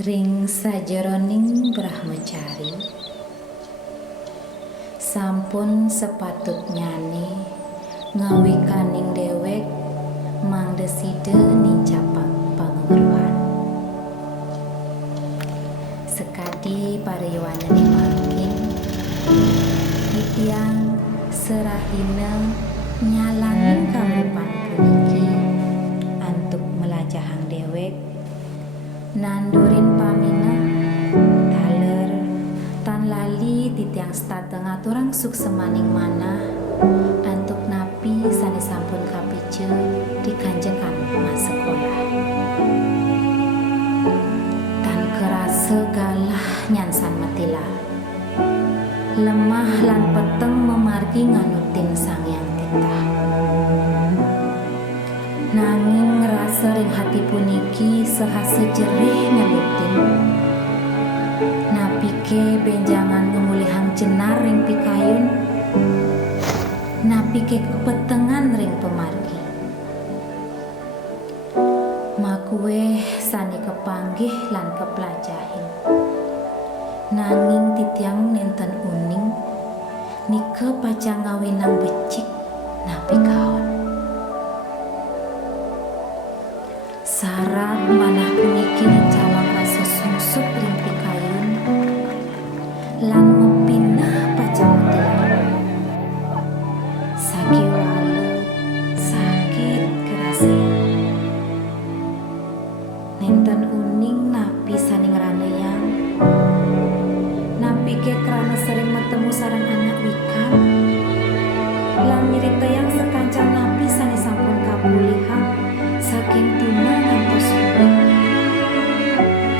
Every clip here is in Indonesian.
Ring sajeroning brahmacari sampun sepatutnyane ngawikaning dewek mangdeside nincapang pangeruhan sekadi pariwanane mangkin titiang serahina nyalaning kamripan puniki antuk melajahang dewek nandurin pamina taler tan lali titiang stata ngaturang suksemaning manah antuk napi sane sampun kapice dikanjengan mas sekolah tan kerasa galah nyansan matila lemah lan peteng memargi nganutin sang yang titah nanging ngerasa ring hati puniki sehase jerih ngelutin napike benjangan ngemulihang jenar ring pikayun napike kepetengan ring pemargi makue sani kepanggih lan kepelajahin nanging titiang nenten uning nike pacang ngawinang becik napi kaon sarap manah puniki calon rasa sungsut ring pikayun lan mepinah pacang tilang sakiwalu sakit kerasean nenten uning napi saning raneyang napi ke kerana sering metemu sarang anak wikan lan mirip tayang sekancang napi sani sampun kapulihan saking tina ngantos suwi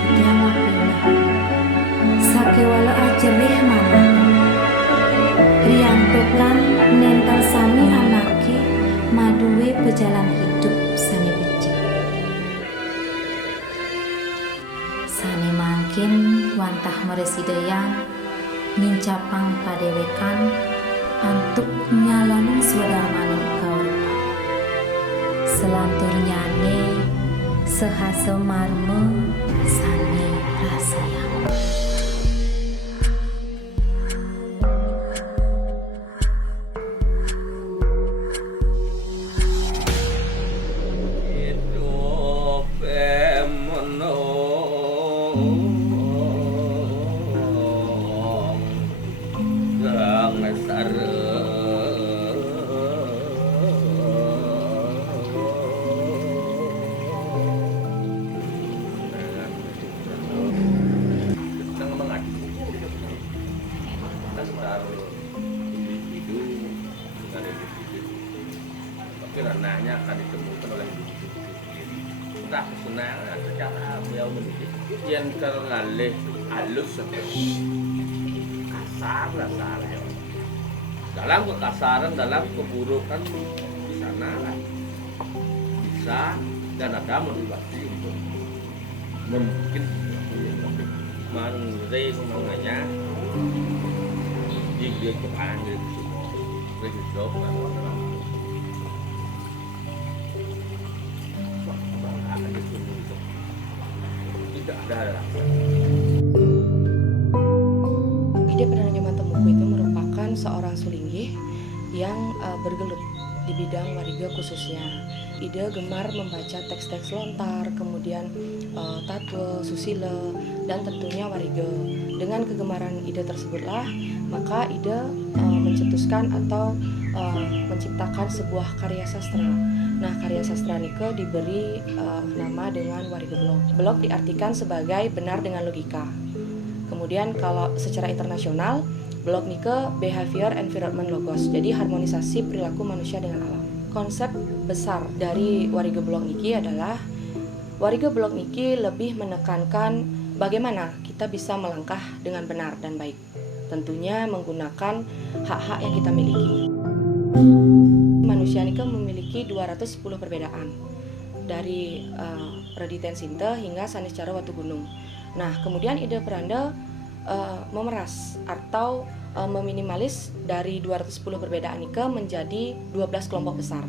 titiang wapina sakewala ajerih manah riantokan nenten sami anake maduwe pejalan hidup sani becik sani mangkin wantah meresidayang nincapang padewekan antuk nyalaning swadarmaning kauripan selanturnyane sehase marme sani rasayang tapi ranahnya akan ditemukan oleh individu sendiri. Entah kesenangan secara beliau mendidik yang terlalih halus kasar rasanya. Dalam kekasaran, dalam keburukan di sana lah bisa dan ada motivasi untuk mungkin mengeri semangatnya di dia kepan di semua hidup dan tidak ada. Ide Perdana Temuku itu merupakan seorang sulinggih yang bergelut di bidang wariga khususnya. Ide gemar membaca teks-teks lontar, kemudian tatwa, susila, dan tentunya wariga. Dengan kegemaran Ide tersebutlah, maka Ide mencetuskan atau menciptakan sebuah karya sastra. Nah, karya sastra Nike diberi nama dengan wariga blog. Blog diartikan sebagai benar dengan logika. Kemudian kalau secara internasional, blog Nike Behavior Environment Logos. Jadi harmonisasi perilaku manusia dengan alam. Konsep besar dari wariga blog Niki adalah wariga blog Niki lebih menekankan bagaimana kita bisa melangkah dengan benar dan baik. Tentunya menggunakan hak-hak yang kita miliki. Manusia Nike memiliki 210 perbedaan dari Raditen Sinte hingga sanes cara watu gunung. Nah, kemudian ide Peranda memeras atau meminimalis dari 210 perbedaan Nike menjadi 12 kelompok besar.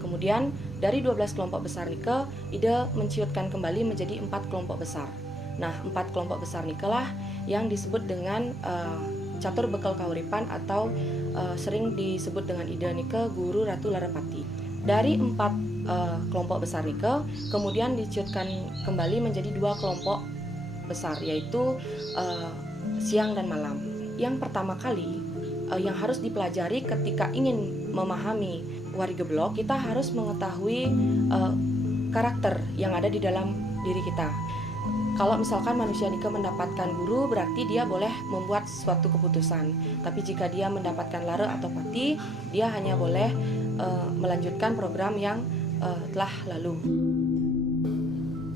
Kemudian dari 12 kelompok besar Nike, Ide menciutkan kembali menjadi 4 kelompok besar. Nah, 4 kelompok besar nikelah yang disebut dengan catur bekal kauripan atau sering disebut dengan ide nike Guru Ratu Larapati. Dari 4 kelompok besar nike kemudian dicutkan kembali menjadi 2 kelompok besar, yaitu siang dan malam. Yang pertama kali yang harus dipelajari ketika ingin memahami Warigeblok, kita harus mengetahui karakter yang ada di dalam diri kita. Kalau misalkan manusia nike mendapatkan guru, berarti dia boleh membuat suatu keputusan. Tapi jika dia mendapatkan lare atau pati, dia hanya boleh melanjutkan program yang telah lalu.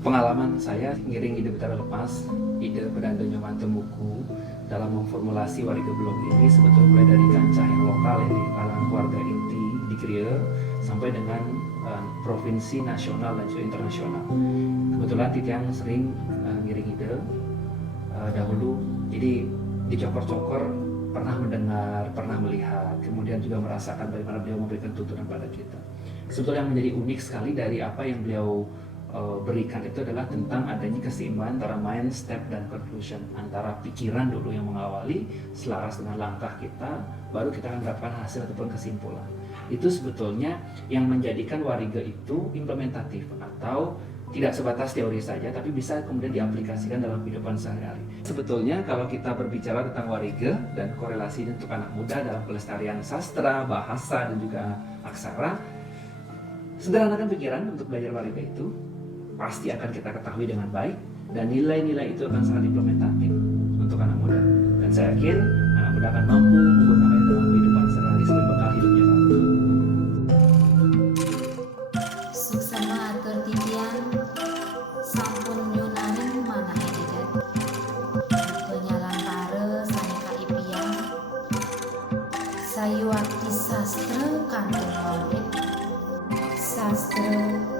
Pengalaman saya ngiring ide Betara Lepas, ide Pedanda Nyoman Temuku dalam memformulasi Warigeblok ini sebetulnya mulai dari kancah yang lokal yang di kalangan keluarga inti di Kriya sampai dengan provinsi, nasional dan juga internasional. Kebetulan Titiang sering ngiring ide dahulu, jadi dicokor-cokor pernah mendengar, pernah melihat, kemudian juga merasakan bagaimana beliau memberikan tuntunan pada kita. Sebetulnya yang menjadi unik sekali dari apa yang beliau berikan itu adalah tentang adanya keseimbangan antara mind, step, dan conclusion, antara pikiran dulu yang mengawali selaras dengan langkah kita, baru kita akan mendapatkan hasil ataupun kesimpulan. Itu sebetulnya yang menjadikan Warige itu implementatif atau tidak sebatas teori saja, tapi bisa kemudian diaplikasikan dalam kehidupan sehari-hari. Sebetulnya kalau kita berbicara tentang Warige dan korelasi untuk anak muda dalam pelestarian sastra, bahasa, dan juga aksara, sederhanakan pikiran untuk belajar Warige itu pasti akan kita ketahui dengan baik, dan nilai-nilai itu akan sangat implementatif untuk anak muda. Dan saya yakin anak muda akan mampu menggunakannya dalam kehidupan sehari-hari sebagai bekal hidupnya. Suksema atur titian sampun nyunaning manah dedet. Penyalan pare sanika ipian. Sayuakti sastra kantun maulid. Sastra